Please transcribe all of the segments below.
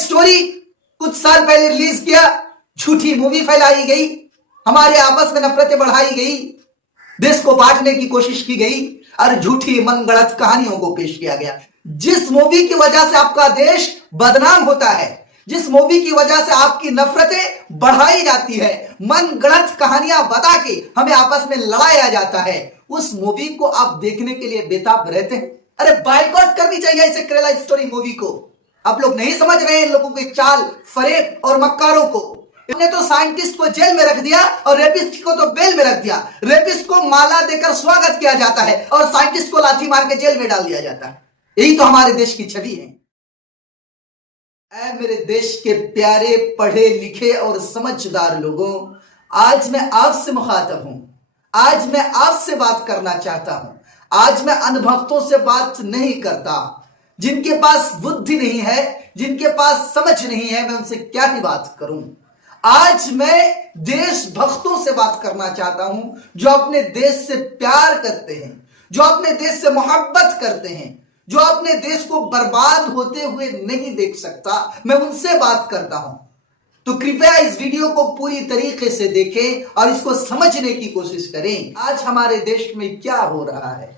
Story कुछ साल पहले रिलीज किया, झूठी मूवी फैलाई गई, हमारे आपस में नफरतें बढ़ाई गई, देश को बांटने की कोशिश की गई और झूठी मनगढ़ंत कहानियों को पेश किया गया। जिस मूवी की वजह से आपका देश बदनाम होता है, जिस मूवी की वजह से आपकी नफरतें बढ़ाई जाती है, मनगढ़ंत कहानियां बता के हमें आपस में लड़ाया जाता है, उस मूवी को आप देखने के लिए बेताब रहते हैं। अरे बाइकआउट करनी चाहिए इसे केरला स्टोरी मूवी को। आप लोग नहीं समझ रहे हैं इन लोगों के चाल, फरेब और मक्कारों को। इन्होंने तो साइंटिस्ट को जेल में रख दिया और रेपिस्ट को तो बेल में रख दिया। रेपिस्ट को माला देकर स्वागत किया जाता है और साइंटिस्ट को लाठी मार के जेल में डाल दिया जाता है। यही तो हमारे देश की छवि है। ऐ मेरे देश के प्यारे पढ़े लिखे और समझदार लोगों, आज मैं आपसे मुखातब हूं। आज मैं आपसे बात करना चाहता हूं। आज मैं अनभक्तों से बात नहीं करता। जिनके पास बुद्धि नहीं है, जिनके पास समझ नहीं है, मैं उनसे क्या ही बात करूं। आज मैं देशभक्तों से बात करना चाहता हूं, जो अपने देश से प्यार करते हैं, जो अपने देश से मोहब्बत करते हैं, जो अपने देश को बर्बाद होते हुए नहीं देख सकता। मैं उनसे बात करता हूं। तो कृपया इस वीडियो को पूरी तरीके से देखें और इसको समझने की कोशिश करें। आज हमारे देश में क्या हो रहा है,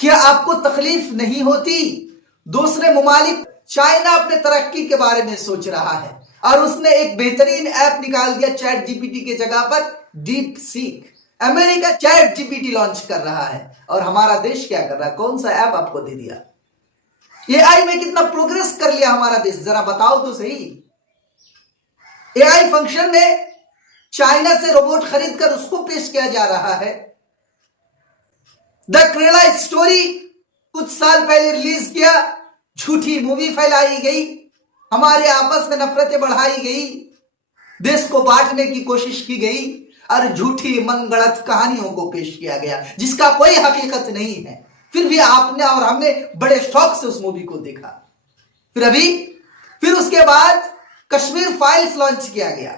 क्या आपको तकलीफ नहीं होती? दूसरे मुमालिक, चाइना अपने तरक्की के बारे में सोच रहा है और उसने एक बेहतरीन ऐप निकाल दिया चैट जीपीटी के जगह पर deep seek. America chat GPT launch कर रहा है और हमारा देश क्या कर रहा है? कौन सा ऐप आपको दे दिया? एआई में कितना प्रोग्रेस कर लिया हमारा देश, जरा बताओ तो सही। एआई फंक्शन में चाइना से रोबोट खरीदकर उसको पेश किया जा रहा है। द केरला स्टोरी कुछ साल पहले रिलीज किया, झूठी मूवी फैलाई गई, हमारे आपस में नफरतें बढ़ाई गई, देश को बांटने की कोशिश की गई और झूठी मनगढ़ंत कहानियों को पेश किया गया जिसका कोई हकीकत नहीं है। फिर भी आपने और हमने बड़े शौक से उस मूवी को देखा। फिर उसके बाद कश्मीर फाइल्स लॉन्च किया गया,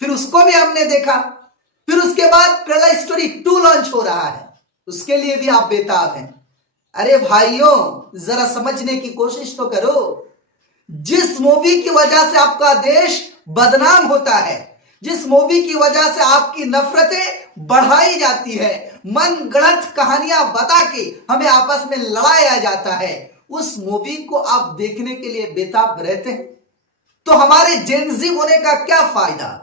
फिर उसको भी हमने देखा। फिर उसके बाद केरला स्टोरी 2 लॉन्च हो रहा है, उसके लिए भी आप बेताब हैं। अरे भाइयों, जरा समझने की कोशिश तो करो। जिस मूवी की वजह से आपका देश बदनाम होता है, जिस मूवी की वजह से आपकी नफरतें बढ़ाई जाती है, मनगढ़ंत कहानियां बता के हमें आपस में लड़ाया जाता है, उस मूवी को आप देखने के लिए बेताब रहते हैं। तो हमारे जेनजी होने का क्या फायदा,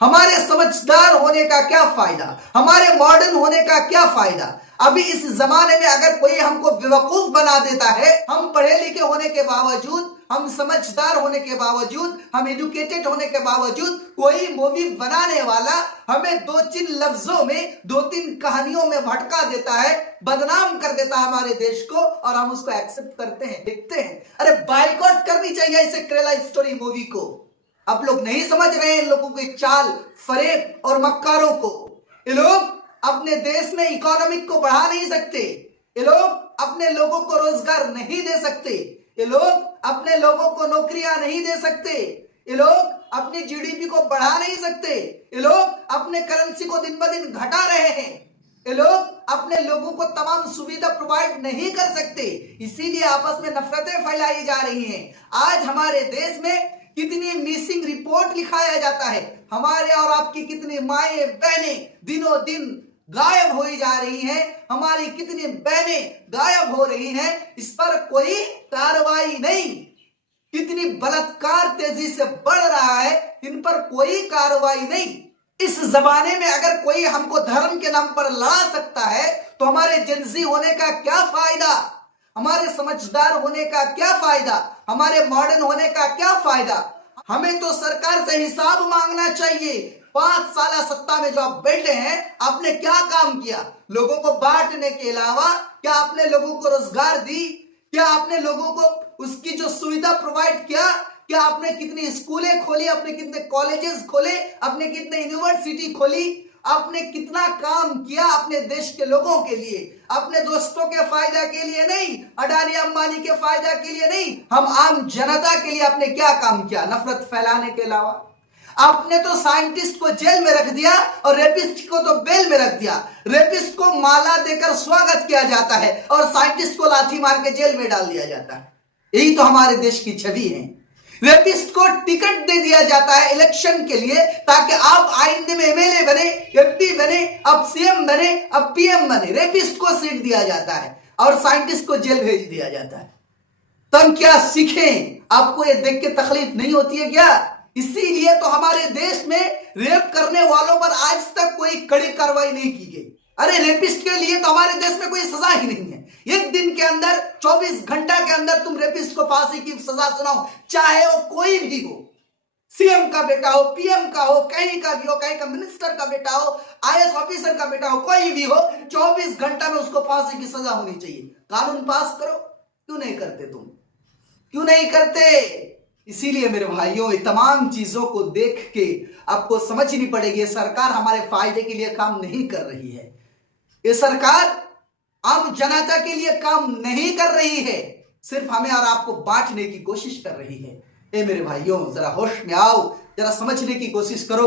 हमारे समझदार होने का क्या फायदा, हमारे मॉडर्न होने का क्या फायदा? अभी इस जमाने में अगर कोई हमको बेवकूफ बना देता है, हम पढ़े लिखे होने के बावजूद, हम समझदार होने के बावजूद, हम एजुकेटेड होने के बावजूद, कोई मूवी बनाने वाला हमें 2-3 लफ्जों में, 2-3 कहानियों में भटका देता है, बदनाम कर देता है हमारे देश को और हम उसको एक्सेप्ट करते हैं, देखते हैं। अरे बाइकआउट करनी चाहिए इसे केरला स्टोरी मूवी को। आप लोग नहीं समझ रहे हैं इन लोगों के चाल, फरेब और मक्कारों को। ये लोग अपने देश में इकोनॉमिक को बढ़ा नहीं सकते, ये लोग अपने लोगों को रोजगार नहीं दे सकते, ये लोग अपने लोगों को नौकरियां नहीं दे सकते, ये लोग अपनी जीडीपी को बढ़ा नहीं सकते, ये लोग अपने करेंसी को दिन ब दिन घटा रहे हैं, ये लोग अपने लोगों को तमाम सुविधा प्रोवाइड नहीं कर सकते। इसीलिए आपस में नफरतें फैलाई जा रही हैं। आज हमारे देश में कितनी मिसिंग रिपोर्ट लिखाया जाता है, हमारे और आपकी कितनी माएं बहनें दिनों दिन गायब हो जा रही हैं, हमारी कितनी बहनें गायब हो रही हैं, इस पर कोई कार्रवाई नहीं। कितनी बलात्कार तेजी से बढ़ रहा है, इन पर कोई कार्रवाई नहीं। इस जमाने में अगर कोई हमको धर्म के नाम पर लड़ा सकता है तो हमारे जेनजी होने का क्या फायदा, हमारे समझदार होने का क्या फायदा, हमारे मॉडर्न होने का क्या फायदा? हमें तो सरकार से हिसाब मांगना चाहिए। 5 साल सत्ता में जो आप बैठे हैं, आपने क्या काम किया? लोगों को बांटने के अलावा क्या आपने लोगों को रोजगार दी? क्या आपने लोगों को उसकी जो सुविधा प्रोवाइड किया? क्या आपने कितनी स्कूलें खोली, आपने कितने कॉलेजेस खोले, आपने कितने यूनिवर्सिटी खोली? आपने कितना काम किया अपने देश के लोगों के लिए, अपने दोस्तों के फायदा के लिए नहीं, अडानी अंबानी के फायदा के लिए नहीं, हम आम जनता के लिए आपने क्या काम किया नफरत फैलाने के अलावा? आपने तो साइंटिस्ट को जेल में रख दिया और रेपिस्ट को तो बेल में रख दिया। रेपिस्ट को माला देकर स्वागत किया जाता है और साइंटिस्ट को लाठी मार के जेल में डाल दिया जाता है। यही तो हमारे देश की छवि है। रेपिस्ट को टिकट दे दिया जाता है इलेक्शन के लिए, ताकि आप आइंदे में एमएलए बने, एमपी बने, अब सीएम बने, अब पीएम बने। रेपिस्ट को सीट दिया जाता है और साइंटिस्ट को जेल भेज दिया जाता है। तो हम क्या सीखें? आपको ये देख के तकलीफ नहीं होती है क्या? इसीलिए तो हमारे देश में रेप करने वालों पर आज तक कोई कड़ी कार्रवाई नहीं की गई। अरे रेपिस्ट के लिए तो हमारे देश में कोई सजा ही नहीं है। एक दिन के अंदर 24 घंटा के अंदर तुम रेपिस्ट को फांसी की सजा सुनाओ, चाहे वो कोई भी हो, सीएम का बेटा हो, पीएम का हो, कहीं का भी हो, कहीं का मिनिस्टर का बेटा हो, आईएएस ऑफिसर का बेटा हो, कोई भी हो, 24 घंटा में उसको फांसी की सजा होनी चाहिए। कानून पास करो, क्यों नहीं करते तुम? क्यों नहीं करते? इसीलिए मेरे भाइयों, ये तमाम चीजों को देख के आपको समझनी पड़ेगी, सरकार हमारे फायदे के लिए काम नहीं कर रही है। ये सरकार आम जनता के लिए काम नहीं कर रही है, सिर्फ हमें और आपको बांटने की कोशिश कर रही है। ए मेरे भाइयों, जरा होश में आओ, जरा समझने की कोशिश करो।